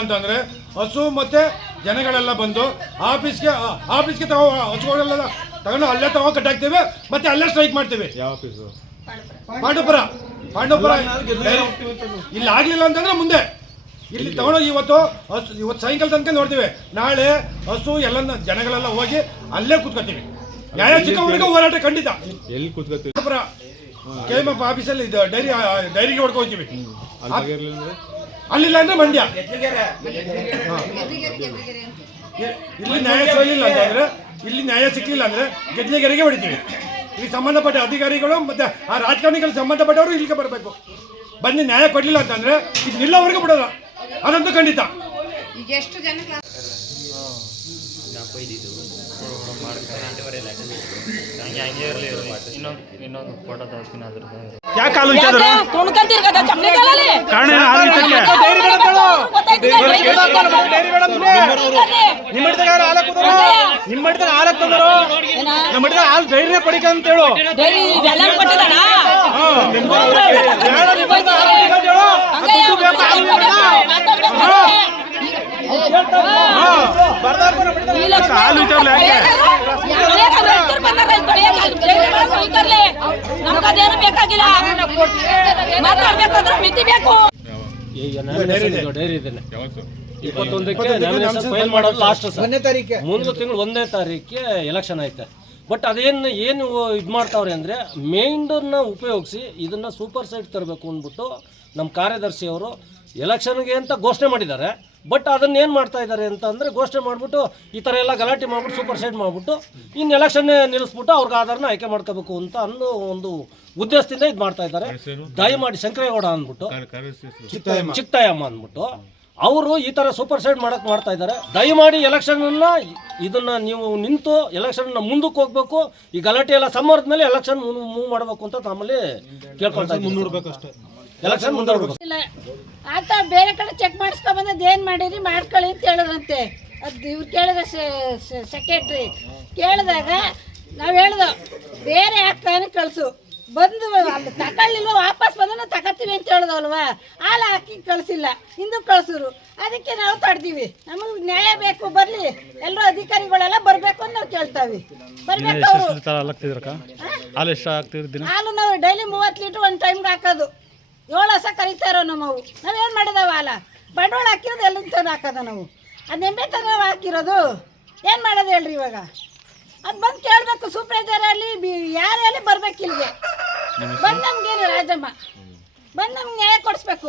ಅಂತಂದ್ರೆ ಹಸು ಮತ್ತೆ ಜನಗಳೆಲ್ಲ ಬಂದು ಆಫೀಸ್ಗೆ ಹಸುಗಳೆಲ್ಲ ತಗೊಂಡು ಅಲ್ಲೇ ತಗೋ ಕಟ್ಟಾಕ್ತೇವೆ ಮತ್ತೆ ಅಲ್ಲೇ ಸ್ಟ್ರೈಕ್ ಮಾಡ್ತೇವೆ. ಯಾವ ಆಫೀಸು? ಪಾಂಡವಪುರ ಇಲ್ಲಿ ಆಗ್ಲಿಲ್ಲ ಅಂತಂದ್ರೆ ಮುಂದೆ ಇಲ್ಲಿ ತಗೊಂಡೋಗಿ ಇವತ್ತು ಸಾಯಂಕಾಲ ತನಕ ನೋಡ್ತೀವಿ. ನಾಳೆ ಹಸು ಎಲ್ಲ ಜನಗಳೆಲ್ಲ ಹೋಗಿ ಅಲ್ಲೇ ಕೂತ್ಕೊತೀವಿ. ನ್ಯಾಯ ಸಿಕ್ಕವರೆಗೂ ಹೋರಾಟ ಖಂಡಿತ. ಎಲ್ಲಿ ಕೂತ್ಕೊತೀವಿ? KMF ಆಫೀಸಲ್ಲಿ ಡೈರಿಗೆ ಹೊಡ್ಕೊ ಹೋಗ್ತೀವಿ. ಅಲ್ಲಿಲ್ಲ ಅಂದ್ರೆ ಮಂಡ್ಯ. ಇಲ್ಲಿ ನ್ಯಾಯ ಸಿಗಲಿಲ್ಲ ಅಂತಂದ್ರೆ ಸಿಕ್ಲಿಲ್ಲ ಅಂದ್ರೆ ಗೆದ್ಲಿಗೆರೆಗೆ ಹೊಡಿತೀವಿ. ಈ ಸಂಬಂಧಪಟ್ಟ ಅಧಿಕಾರಿಗಳು ಮತ್ತೆ ಆ ರಾಜಕಾರಣಿಗಳು ಸಂಬಂಧಪಟ್ಟವರು ಇಲ್ಲಿಗೆ ಬರಬೇಕು. ಬಂದು ನ್ಯಾಯ ಕೊಡ್ಲಿಲ್ಲ ಅಂತಂದ್ರೆ ಇದು ನಿಲ್ಲವರೆಗೂ ಬಿಡೋಲ್ಲ, ಅದಂತೂ ಖಂಡಿತ. ಈಗ ಎಷ್ಟು ಜನ ಇನ್ನೊಂದು ಫೋಟೋ ತೋರಿಸ್ತೀನಿ ಅದ್ರದ್ದು. ಯಾಕೆ ಕಾಲು ಇಟ್ಟಿದ್ರು? ಕಾರಣ ಹಾಲು ಧೈರ್ಯ ಪಡಿಕ ಅಂತ ಹೇಳು. ಹಾಲು ಇಟ್ಟಲ್ಲ ಈಗ 21ಕ್ಕೆ ನಾಮಿನೇಷನ್ ಫೈಲ್ ಮಾಡೋದು ಲಾಸ್ಟ್ ಸರ್. ಮುಂದಿನ ತಿಂಗಳು 1ನೇ ತಾರೀಕಿಗೆ ಎಲೆಕ್ಷನ್ ಐತೆ. ಬಟ್ ಅದೇನು ಇದು ಮಾಡ್ತಾವ್ರೆ ಅಂದರೆ ಮೇಂಡನ್ನ ಉಪಯೋಗಿಸಿ ಇದನ್ನು ಸೂಪರ್ ಸೈಡ್ ತರಬೇಕು ಅಂದ್ಬಿಟ್ಟು ನಮ್ಮ ಕಾರ್ಯದರ್ಶಿಯವರು ಎಲೆಕ್ಷನ್ಗೆ ಅಂತ ಘೋಷಣೆ ಮಾಡಿದ್ದಾರೆ. ಬಟ್ ಅದನ್ನೇನು ಮಾಡ್ತಾ ಇದ್ದಾರೆ ಅಂತ ಅಂದರೆ ಘೋಷಣೆ ಮಾಡಿಬಿಟ್ಟು ಈ ಥರ ಎಲ್ಲ ಗಲಾಟೆ ಮಾಡಿಬಿಟ್ಟು ಸೂಪರ್ ಸೈಡ್ ಮಾಡಿಬಿಟ್ಟು ಇನ್ನು ಎಲೆಕ್ಷನ್ನೇ ನಿಲ್ಲಿಸ್ಬಿಟ್ಟು ಅವ್ರಿಗೆ ಆಧಾರನ ಆಯ್ಕೆ ಮಾಡ್ಕೋಬೇಕು ಅಂತ ಅನ್ನೋ ಒಂದು ಉದ್ದೇಶದಿಂದ ಇದು ಮಾಡ್ತಾ ಇದ್ದಾರೆ. ದಯಮಾಡಿ ಶಂಕರೇಗೌಡ ಅಂದ್ಬಿಟ್ಟು ಚಿಕ್ಕತಾಯಮ್ಮ ಅಂದ್ಬಿಟ್ಟು ಅವರು ಈ ಥರ ಸೂಪರ್ ಸೈಡ್ ಮಾಡ್ತಾ ಇದ್ದಾರೆ. ದಯಮಾಡಿ ಎಲೆಕ್ಷನ್ನ ಇದನ್ನು ನೀವು ನಿಂತು ಎಲೆಕ್ಷನ್ನ ಮುಂದಕ್ಕೆ ಹೋಗ್ಬೇಕು. ಈ ಗಲಾಟೆ ಎಲ್ಲ ಸಮ್ಮರ್ದ ಮೇಲೆ ಎಲೆಕ್ಷನ್ ಮೂವ್ ಮಾಡಬೇಕು ಅಂತ ನಮ್ಮಲ್ಲಿ ಕೇಳ್ಕೊಳ್ತಾ ಇದ್ದೀವಿ. ಎಲೆಕ್ಷನ್ ಮುಂದೂಡಬೇಕು ಆತ ಬೇರೆ ಕಡೆ ಚೆಕ್ ಮಾಡಿಸ್ಕೊಂಬಂದದ್ದು ಏನು ಮಾಡಿರಿ ಮಾಡ್ಕೊಳ್ಳಿ ಅಂತ ಹೇಳಿದ್ರಂತೆ. ಅದು ಇವ್ರು ಕೇಳಿದ್ರೆ ಸೆಕ್ರೆಟ್ರಿ ಕೇಳಿದಾಗ ನಾವು ಹೇಳ್ದೋ ಬೇರೆ ಹಾಕಿ ಕಳಿಸು ಬಂದು ಅಲ್ಲಿ ತಗೊಳ್ಳಿಲ್ವ ವಾಪಸ್ ಬಂದ ತಗೋತೀವಿ ಅಂತ ಹೇಳ್ದಲ್ವಾ. ಹಾಲು ಹಾಕಿ ಕಳಿಸಿಲ್ಲ, ಹಿಂದೂ ಕಳಿಸಿದ್ರು. ಅದಕ್ಕೆ ನಾವು ತಡ್ತೀವಿ. ನಮಗೆ ನ್ಯಾಯ ಬೇಕು, ಬರಲಿ ಎಲ್ಲರೂ ಅಧಿಕಾರಿಗಳೆಲ್ಲ ಬರಬೇಕು ಅಂತ ನಾವು ಕೇಳ್ತಾವೆ. ಬರ್ಬೇಕು ಅವರು. ಹಾಲು ನಾವು ಡೈಲಿ 30 ಲೀಟ್ರ್ ಒಂದು ಟೈಮ್ಗೆ ಹಾಕೋದು. 7 ಹಸ ಕರಿತಾ ಇರೋ ನಮ್ಮವು. ನಾವೇನು ಮಾಡಿದಾವ ಹಾಲ ಬಂಡವಾಳ ಹಾಕಿರೋದು ಎಲ್ಲಿಂದ ಹಾಕೋದ ನಾವು. ಅದು ನೆಂಬೆ ತಂದು ನಾವು ಹಾಕಿರೋದು ಏನು ಮಾಡೋದು ಹೇಳ್ರಿ ಇವಾಗ. ಅದು ಬಂದು ಕೇಳಬೇಕು. ಸೂಪರ್ವೈಸರಲ್ಲಿ ಯಾರಲ್ಲಿ ಬರ್ಬೇಕು ಇಲ್ಲಿಗೆ ಬಂದು ನಮ್ಗೇನು ರಾಜಮ್ಮ ಬಂದು ನಮ್ಗೆ ನ್ಯಾಯ ಕೊಡಿಸ್ಬೇಕು.